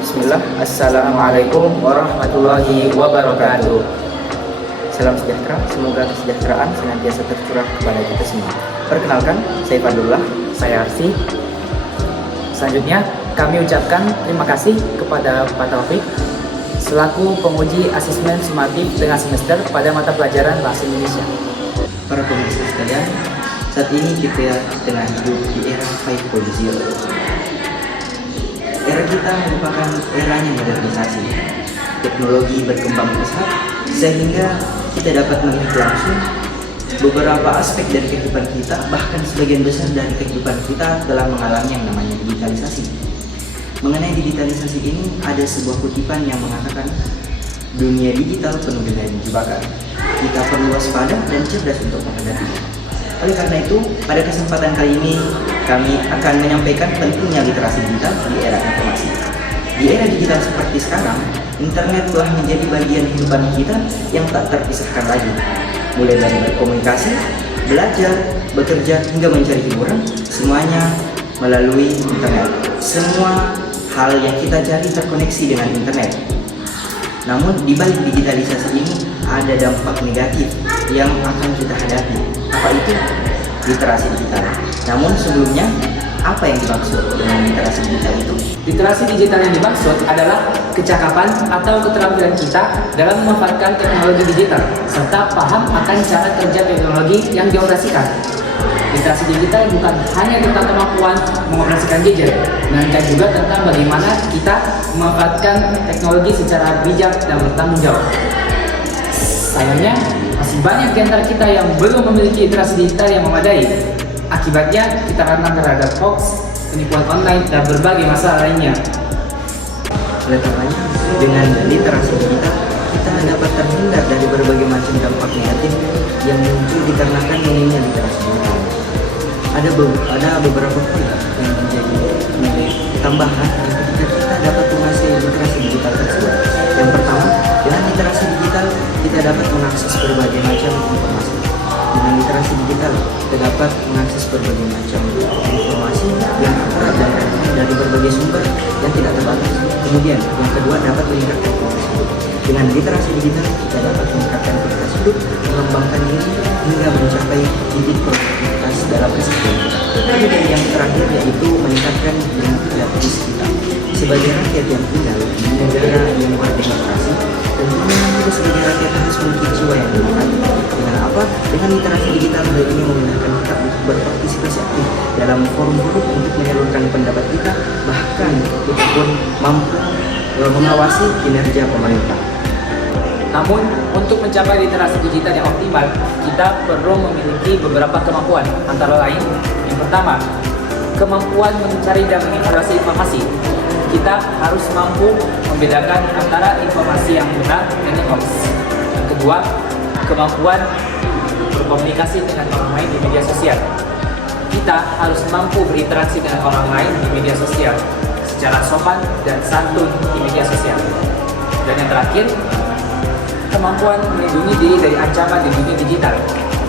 Bismillah, Assalamualaikum warahmatullahi wabarakatuh. Salam sejahtera, semoga kesejahteraan senantiasa tercurah kepada kita semua. Perkenalkan, saya Fadullah. Saya Arsi. Selanjutnya, kami ucapkan terima kasih kepada Pak Taufik selaku penguji asesmen sumatif dengan semester pada mata pelajaran Bahasa Indonesia. Para pemirsa sekalian, saat ini kita tengah hidup di era 5.0. Era kita merupakan eranya modernisasi. Teknologi berkembang pesat sehingga kita dapat melihat langsung beberapa aspek dari kehidupan kita, bahkan sebagian besar dari kehidupan kita telah mengalami yang namanya digitalisasi. Mengenai digitalisasi ini, ada sebuah kutipan yang mengatakan dunia digital penuh dengan jebakan. Kita perlu waspada dan cerdas untuk menghadapinya. Oleh karena itu, pada kesempatan kali ini kami akan menyampaikan pentingnya literasi digital di era informasi. Di era digital seperti sekarang, internet telah menjadi bagian kehidupan kita yang tak terpisahkan lagi. Mulai dari berkomunikasi, belajar, bekerja, hingga mencari hiburan, semuanya melalui internet. Semua hal yang kita cari terkoneksi dengan internet. Namun, di balik digitalisasi ini ada dampak negatif yang akan kita hadapi. Apa itu? Literasi digital. Namun sebelumnya, apa yang dimaksud dengan literasi digital itu? Literasi digital yang dimaksud adalah kecakapan atau keterampilan kita dalam memanfaatkan teknologi digital serta paham akan cara kerja teknologi yang dioperasikan. Literasi digital bukan hanya tentang kemampuan mengoperasikan gadget, melainkan juga tentang bagaimana kita memanfaatkan teknologi secara bijak dan bertanggung jawab. Sayangnya, masih banyak di antara kita yang belum memiliki literasi digital yang memadai. Akibatnya, kita rentan terhadap hoax, penipuan online, dan berbagai masalah lainnya. Oleh karenanya, dengan literasi digital, kita dapat terhindar dari berbagai macam dampak negatif yang muncul dikarenakan minimnya literasi digital. Ada beberapa poin yang menjadi nilai tambahan ketika kita dapat menguasai literasi digital tersebut. Yang pertama, dengan literasi digital kita dapat mengakses berbagai macam informasi. Dengan literasi digital kita dapat mengakses berbagai macam informasi yang akurat dan relevan dari berbagai sumber yang tidak terbatas. Kemudian yang kedua, dapat meningkatkan kualitas hidup. Dengan literasi digital kita dapat meningkatkan kualitas hidup, mengembangkan diri hingga mencapai titik produktivitas dalam keseharian kita. Kemudian yang terakhir yaitu meningkatkan demokratis kita. Sebagai rakyat yang tinggal di negara yang berdemokrasi, tentunya kita sebagai rakyat harus memiliki jiwa yang demokratis. Dengan apa? Dengan literasi digital hal ini memudahkan kita untuk berpartisipasi aktif dalam forum-forum untuk menyalurkan pendapat kita, bahkan kita pun mampu mengawasi kinerja pemerintah. Namun, untuk mencapai literasi digital yang optimal, kita perlu memiliki beberapa kemampuan. Antara lain, yang pertama, kemampuan mencari dan mengeksplorasi informasi. Kita harus mampu membedakan antara informasi yang benar dan yang hoax. Yang kedua, kemampuan berkomunikasi dengan orang lain di media sosial. Kita harus mampu berinteraksi dengan orang lain di media sosial secara sopan dan santun di media sosial. Dan yang terakhir, kemampuan melindungi diri dari ancaman di dunia digital.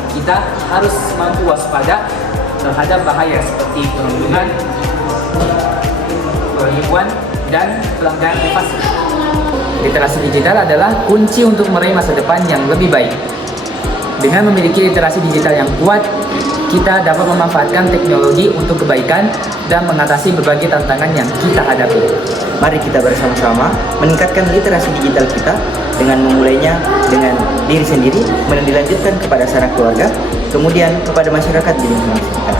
Kita harus mampu waspada terhadap bahaya seperti perundungan, penipuan, dan pelanggaran privasi. Literasi digital adalah kunci untuk meraih masa depan yang lebih baik. Dengan memiliki literasi digital yang kuat, kita dapat memanfaatkan teknologi untuk kebaikan dan mengatasi berbagai tantangan yang kita hadapi. Mari kita bersama-sama meningkatkan literasi digital kita dengan memulainya dengan diri sendiri, dilanjutkan kepada sanak keluarga, kemudian kepada masyarakat di lingkungan sekitar.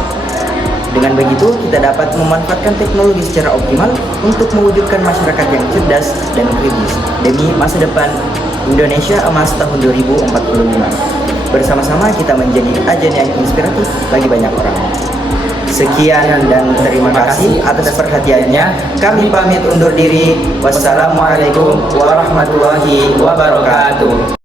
Dengan begitu, kita dapat memanfaatkan teknologi secara optimal untuk mewujudkan masyarakat yang cerdas dan kritis demi masa depan Indonesia emas tahun 2045. Bersama-sama kita menjadi agen yang inspiratif bagi banyak orang. Sekian dan terima kasih atas perhatiannya. Kami pamit undur diri. Wassalamualaikum warahmatullahi wabarakatuh.